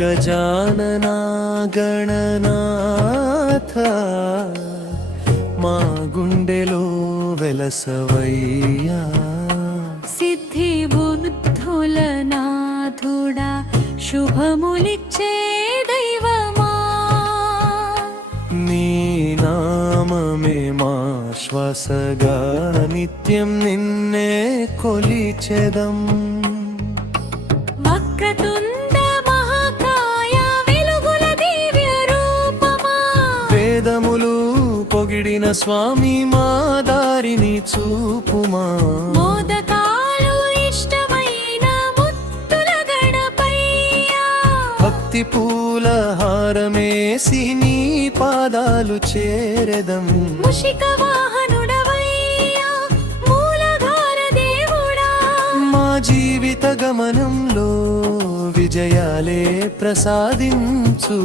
గజాననా గణనాథ మా గుండెలో వెలసవయ్యా. సిద్ధి బుద్ధుల నాథుడా శుభములిచ్చే దైవమా. నీ నామమే మా శ్వాసగా నిత్యం నిన్నే కొలిచెదం. వక్రతుండ మహాకాయ వెలుగుల దివ్య రూపమా. వేదములు పొగిడిన స్వామి మా దారిని చూపుమా. మోదకాలు ఇష్టమైన ముత్తుల గణపయ్యా. భక్తి పూల హారమేసి నీ పాదాలు చేరెదం. ముషిక వాహనుడవయ్యా మూలధార దేవుడా. మా జీవిత గమనంలో విజయాలే ప్రసాదించు.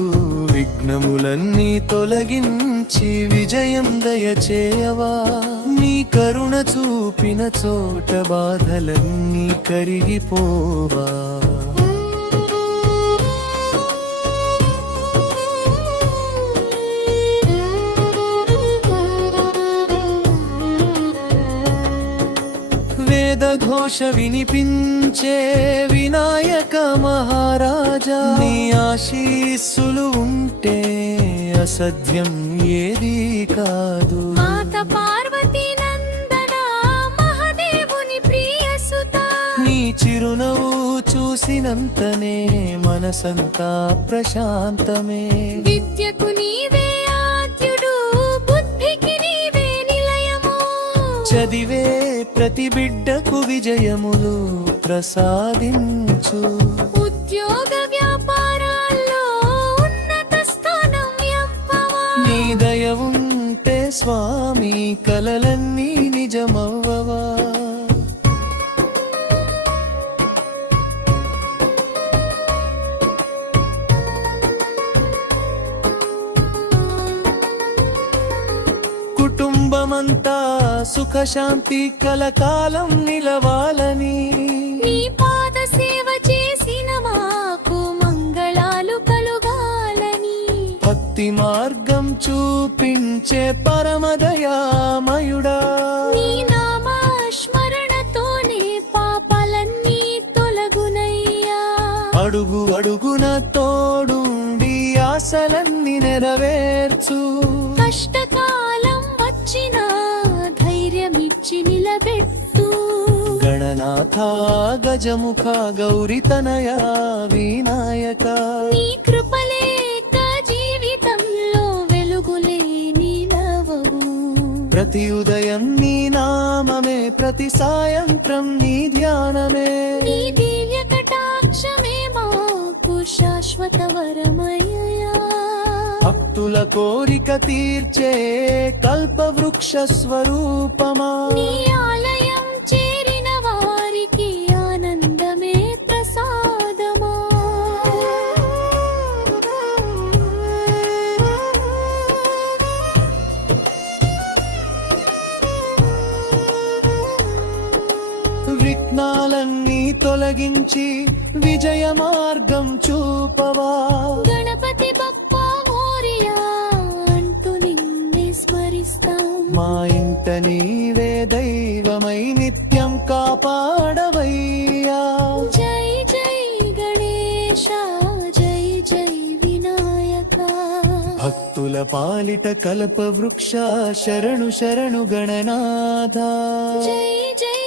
విఘ్నములన్నీ తొలగించి విజయం దయచేయవా. నీ కరుణ చూపిన చోట బాధలన్నీ కరిగిపోవా. వేదఘోష వినిపించే వినాయక మహారాజా. నీ ఆశీస్సులు ఉంటే అసధ్యం ఏదీ కాదు. మాత పార్వతీ నందన మహాదేవుని ప్రియసుత. నీ చిరునవ్వు చూసినంతనే మనసంతా ప్రశాంతమే. విద్యకు నీవే ఆద్యుడు బుద్ధికి నీవే నిలయము. చదివే ప్రతి బిడ్డకు విజయములు ప్రసాదించు. ఉద్యోగ వ్యాపారాల్లో ఉన్నత స్థానం ఎంపవా. నీ దయ ఉంటే స్వామి కలలన్నీ నిజమవ్వవా. కుటుంబమంతా సుఖశాంతి కలకాలం నిలవాలని. నీ పాద సేవ చేసిన మాకు మంగళాలు కలుగాలని. భక్తి మార్గం చూపించే పరమదయామయుడా. నీ నామ స్మరణతోనే పాపాలన్నీ తొలగునయ్యా. అడుగు అడుగున తోడుండి ఆశలన్నీ నెరవేర్చు. కష్టకాలం వచ్చిన ధైర్యమిచ్చి నిలబెట్టు. గణనాథ గజముఖ గౌరితనయ వినాయక. నీ కృపలేక జీవితంలో వెలుగులే నిలవవు. ప్రతి ఉదయం నీ నామమే ప్రతి సాయంత్రం నీ ధ్యానమే. నీ దివ్య కటాక్షమే మాకు శాశ్వత వరమయ్యా. భక్తుల కోరిక తీర్చే కల్పవృక్ష స్వరూపమా. నీ ఆలయం చేరిన వారికి ఆనందమే ప్రసాదమా. విఘ్నాలన్నీ తొలగించి విజయ మార్గం చూపవా. గణపతి బప్పా మోరియా అంటూ నిన్నే స్మరిస్తాం. మా ఇంట నీవే దైవమై నిత్యం కాపాడవయ్యా. జై జై గణేశ జై జై వినాయక. భక్తుల పాలిట కల్పవృక్ష శరణు శరణు గణనాథ. జై జై